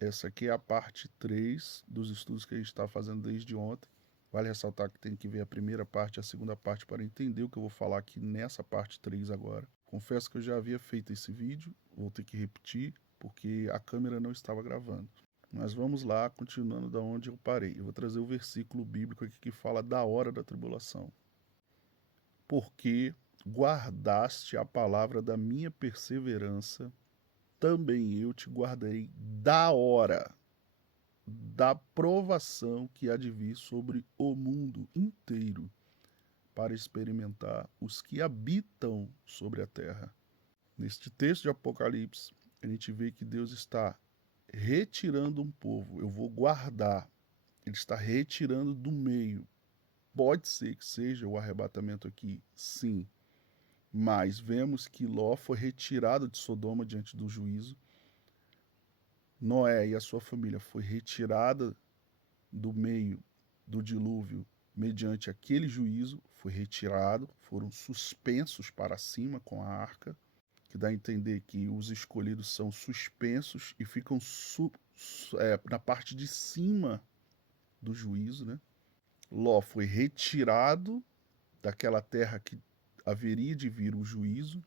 Essa aqui é a parte 3 dos estudos que a gente está fazendo desde ontem. Vale ressaltar que tem que ver a primeira parte e a segunda parte para entender o que eu vou falar aqui nessa parte 3 agora. Confesso que eu já havia feito esse vídeo, vou ter que repetir, porque a câmera não estava gravando. Mas vamos lá, continuando da onde eu parei. Eu vou trazer o versículo bíblico aqui que fala da hora da tribulação. Porque guardaste a palavra da minha perseverança, também eu te guardarei da hora da provação que há de vir sobre o mundo inteiro, para experimentar os que habitam sobre a terra. Neste texto de Apocalipse, a gente vê que Deus está retirando um povo. Eu vou guardar. Ele está retirando do meio. Pode ser que seja o arrebatamento aqui, sim. Mas vemos que Ló foi retirado de Sodoma diante do juízo. Noé e a sua família foi retirada do meio do dilúvio mediante aquele juízo, foi retirado, foram suspensos para cima com a arca, que dá a entender que os escolhidos são suspensos e ficam na parte de cima do juízo, né? Ló foi retirado daquela terra que haveria de vir o juízo.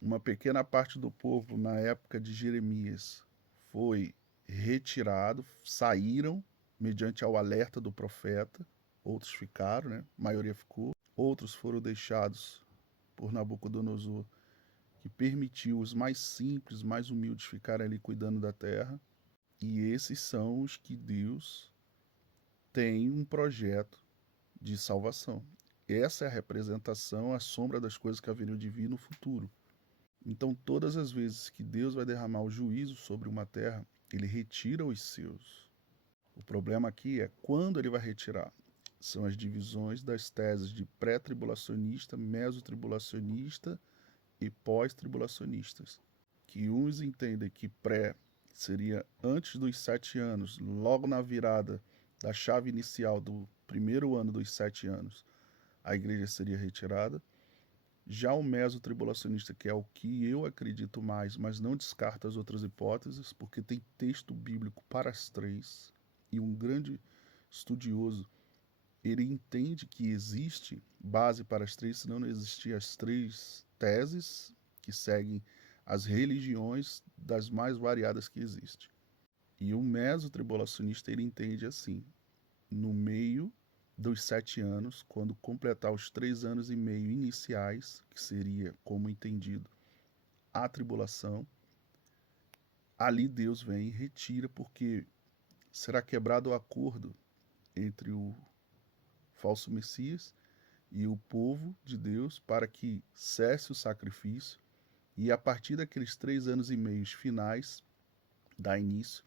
Uma pequena parte do povo, na época de Jeremias, foi retirado, saíram mediante ao alerta do profeta. Outros ficaram, né? A maioria ficou. Outros foram deixados por Nabucodonosor, que permitiu os mais simples, mais humildes ficarem ali cuidando da terra. E esses são os que Deus tem um projeto de salvação. Essa é a representação, a sombra das coisas que haveriam de vir no futuro. Então, todas as vezes que Deus vai derramar o juízo sobre uma terra, ele retira os seus. O problema aqui é quando ele vai retirar. São as divisões das teses de pré-tribulacionista, mesotribulacionista e pós-tribulacionistas. Que uns entendem que pré seria antes dos 7 anos, logo na virada da chave inicial do primeiro ano dos 7 anos, a igreja seria retirada. Já o mesotribulacionista, que é o que eu acredito mais, mas não descarta as outras hipóteses, porque tem texto bíblico para as três, e um grande estudioso, ele entende que existe base para as três, senão não existiam as três teses que seguem as religiões das mais variadas que existem. E o mesotribulacionista, ele entende assim, no meio dos 7 anos, quando completar os 3 anos e meio iniciais, que seria, como entendido, a tribulação, ali Deus vem e retira, porque será quebrado o acordo entre o falso Messias e o povo de Deus para que cesse o sacrifício, e a partir daqueles 3 anos e meio finais, dá início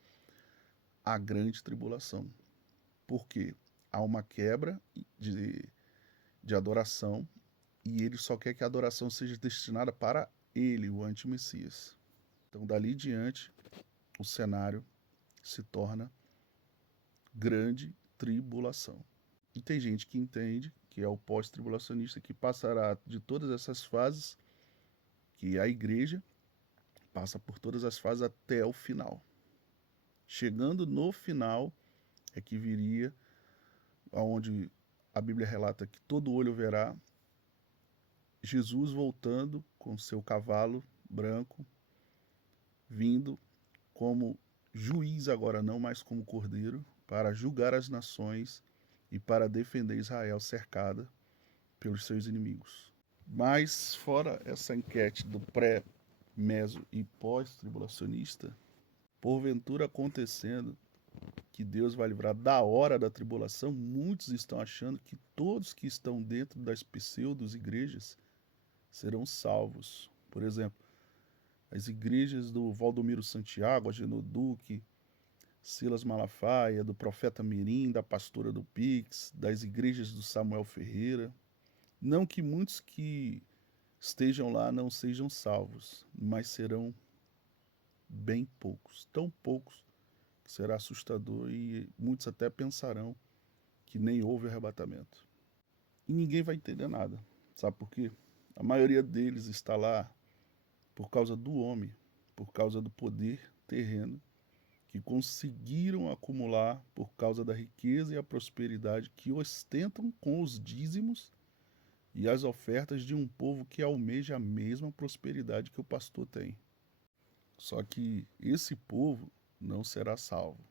à grande tribulação. Por quê? Há uma quebra de adoração, e ele só quer que a adoração seja destinada para ele, o anti-Messias. Então, dali diante, o cenário se torna grande tribulação. E tem gente que entende, que é o pós-tribulacionista, que passará de todas essas fases, que a igreja passa por todas as fases até o final. Chegando no final é que viria aonde a Bíblia relata que todo olho verá Jesus voltando com seu cavalo branco, vindo como juiz agora, não mais como cordeiro, para julgar as nações e para defender Israel cercada pelos seus inimigos. Mas, fora essa enquete do pré, meso e pós-tribulacionista, porventura acontecendo que Deus vai livrar da hora da tribulação, muitos estão achando que todos que estão dentro das pseudo-igrejas serão salvos. Por exemplo, as igrejas do Valdomiro Santiago, Agenor Duque, Silas Malafaia, do Profeta Mirim, da Pastora do Pix, das igrejas do Samuel Ferreira. Não que muitos que estejam lá não sejam salvos, mas serão bem poucos, tão poucos que será assustador, e muitos até pensarão que nem houve arrebatamento. E ninguém vai entender nada. Sabe por quê? A maioria deles está lá por causa do homem, por causa do poder terreno que conseguiram acumular por causa da riqueza e a prosperidade que ostentam com os dízimos e as ofertas de um povo que almeja a mesma prosperidade que o pastor tem. Só que esse povo não será salvo,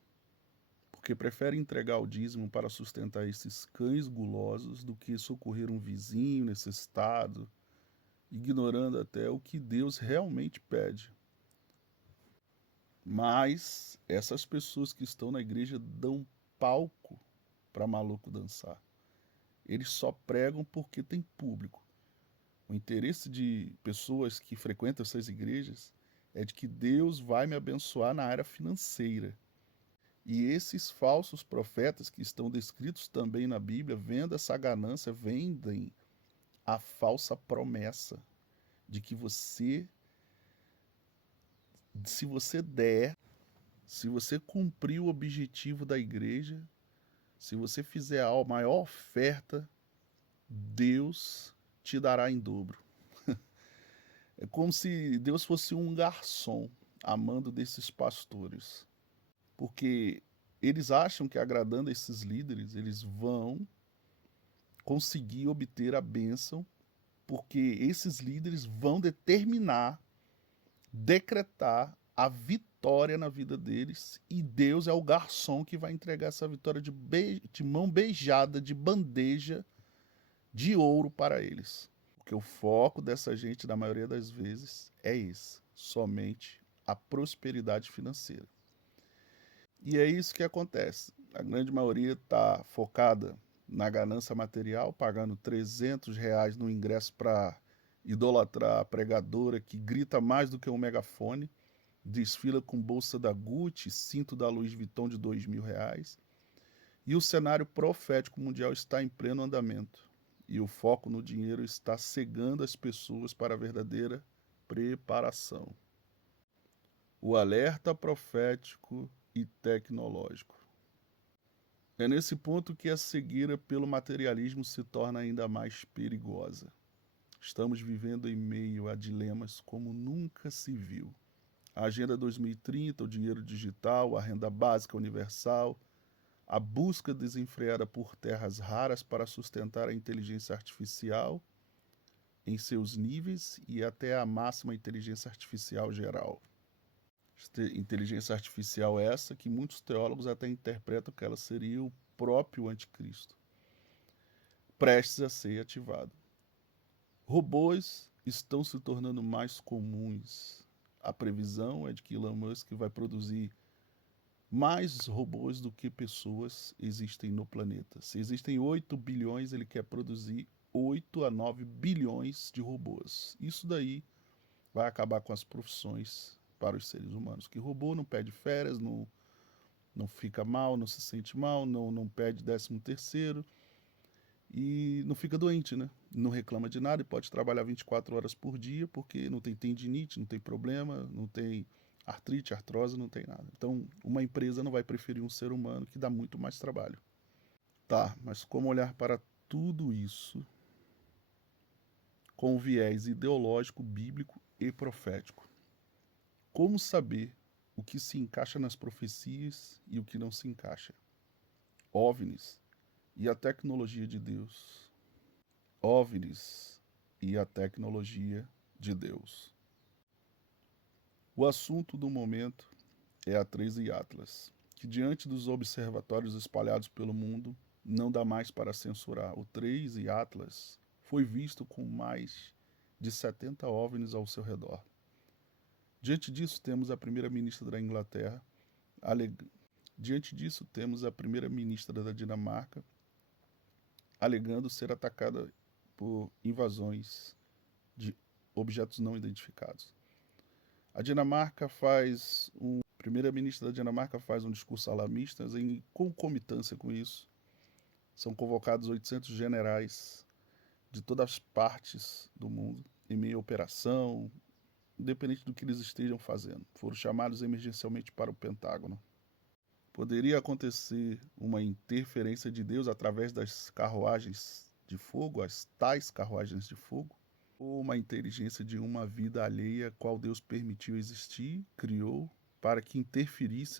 porque prefere entregar o dízimo para sustentar esses cães gulosos do que socorrer um vizinho necessitado, ignorando até o que Deus realmente pede. Mas essas pessoas que estão na igreja dão palco para maluco dançar. Eles só pregam porque tem público. O interesse de pessoas que frequentam essas igrejas é de que Deus vai me abençoar na área financeira. E esses falsos profetas que estão descritos também na Bíblia, vendo essa ganância, vendem a falsa promessa de que você, se você der, se você cumprir o objetivo da igreja, se você fizer a maior oferta, Deus te dará em dobro. É como se Deus fosse um garçom amando desses pastores. Porque eles acham que agradando esses líderes, eles vão conseguir obter a bênção, porque esses líderes vão determinar, decretar a vitória na vida deles, e Deus é o garçom que vai entregar essa vitória de mão beijada, de bandeja de ouro para eles. Porque o foco dessa gente, na maioria das vezes, é esse: somente a prosperidade financeira. E é isso que acontece. A grande maioria está focada na ganância material, pagando R$ 300 no ingresso para idolatrar a pregadora que grita mais do que um megafone, desfila com bolsa da Gucci, cinto da Louis Vuitton de R$ 2.000. E o cenário profético mundial está em pleno andamento. E o foco no dinheiro está cegando as pessoas para a verdadeira preparação. O alerta profético e tecnológico. É nesse ponto que a cegueira pelo materialismo se torna ainda mais perigosa. Estamos vivendo em meio a dilemas como nunca se viu. A Agenda 2030, o dinheiro digital, a renda básica universal, a busca desenfreada por terras raras para sustentar a inteligência artificial em seus níveis e até a máxima inteligência artificial geral. Inteligência artificial essa que muitos teólogos até interpretam que ela seria o próprio anticristo, prestes a ser ativado. Robôs estão se tornando mais comuns. A previsão é de que Elon Musk vai produzir mais robôs do que pessoas existem no planeta. Se existem 8 bilhões, ele quer produzir 8 a 9 bilhões de robôs. Isso daí vai acabar com as profissões para os seres humanos. Que robô não pede férias, não fica mal, não se sente mal, não pede 13º e não fica doente, né? Não reclama de nada e pode trabalhar 24 horas por dia porque não tem tendinite, não tem problema, não tem artrite, artrose, não tem nada. Então, uma empresa não vai preferir um ser humano que dá muito mais trabalho. Tá, mas como olhar para tudo isso com viés ideológico, bíblico e profético? Como saber o que se encaixa nas profecias e o que não se encaixa? OVNIs e a tecnologia de Deus. OVNIs e a tecnologia de Deus. O assunto do momento é a 13 Atlas, que diante dos observatórios espalhados pelo mundo, não dá mais para censurar. O 13 Atlas foi visto com mais de 70 OVNIs ao seu redor. Diante disso, temos a primeira-ministra da Inglaterra, diante disso, temos a primeira-ministra da Dinamarca alegando ser atacada por invasões de objetos não identificados. A primeira-ministra da Dinamarca faz um discurso alarmista, em concomitância com isso, são convocados 800 generais de todas as partes do mundo, em meio à operação, independente do que eles estejam fazendo. Foram chamados emergencialmente para o Pentágono. Poderia acontecer uma interferência de Deus através das carruagens de fogo, as tais carruagens de fogo, ou uma inteligência de uma vida alheia, qual Deus permitiu existir, criou, para que interferisse